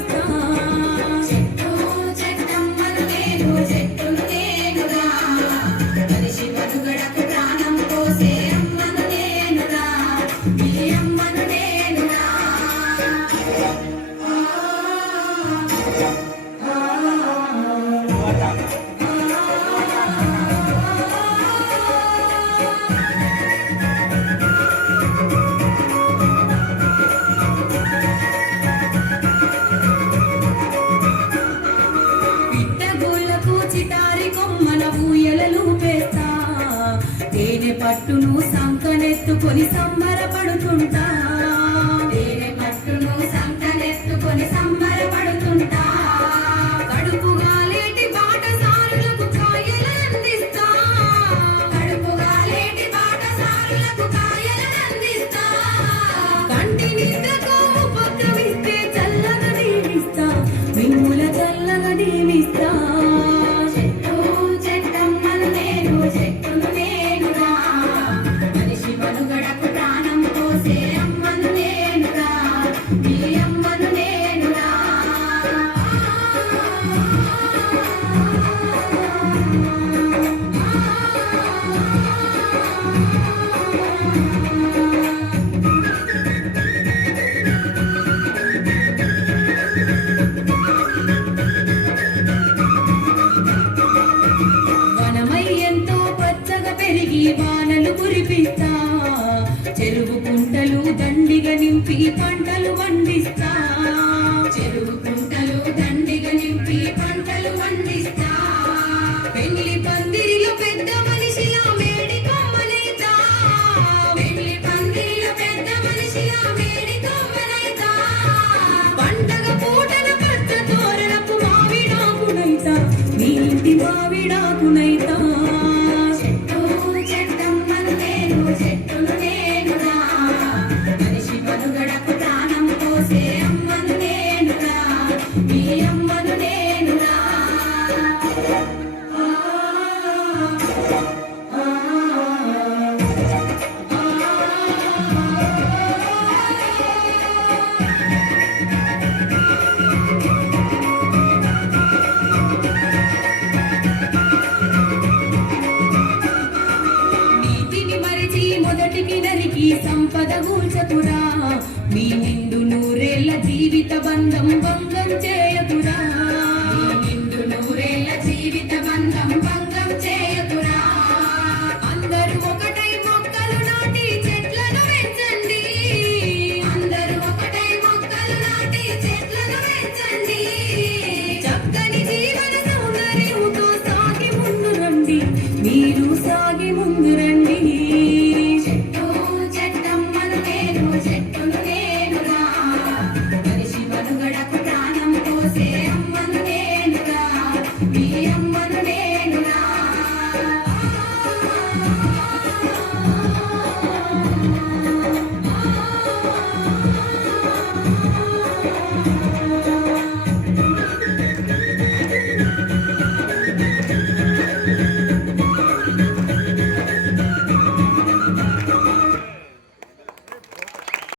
దీవిస్తా. చెట్టు చెట్టమ్మను నేను చెట్టును నేనురా, మనిషి మనుగడకు ప్రాణం పోసే అమ్మను నేనురా, ఈ అమ్మను నేనురా. చిటారి కొమ్మల ఊయలలు పేస్తా, తేనె పట్టును సంకనెత్తుకొని సంబరపడుతుంటా, తేనె పట్టును సంకనెత్తుకొని సంబరపడుతుంటా. కడుపుగా లేటి బాటసారులకు కాయలందిస్తా, కడుపుగా లేటి బాటసారులకు కాయలందిస్తా. కంటి నిద్రకు ఉపక్రమిస్తే చల్లగా దీవిస్తా, మిమ్ముల చల్లగా దీవిస్తా. వానలు కురిపిస్తా, చెరువు కుంటలు దండిగా నింపి పంటలు పండిస్తా, చెరువు కుంటలు దండిగా నింపి పంటలు పండిస్తా. పెళ్లి పందిరిలో పెద్ద మనిషిలా మేడి కొమ్మనైతా, పెళ్లి పందిరిలో పెద్ద మనిషిలా మేడి కొమ్మనైతా. పండగ పూటల పచ్చ తోరణపు మావిడాకునైతా, మీ ఇంటి మావిడాకునైతా. చెట్టును నేనురా, మనిషి మనుగడకు ప్రాణం పోసే అమ్మను నేనురా, ఈ అమ్మను నేనురా. మొదటికి నరికి సంపద గూల్చకురా, మీ నిండు నూరేళ్ల జీవిత బంధం భంగం చేయకురా, నిండు నూరేళ్ల జీవిత బంధం భంగం చేయకురా. అందరూ ఒకటై మొక్కలు నాటి చెట్లను పెంచండి, అందరూ ఒకటై మొక్కలు నాటి చెట్లను పెంచండి. చక్కని జీవన సౌందర్యంతో సాగి ముందు రండి, మీరు సాగి ముందు రండి.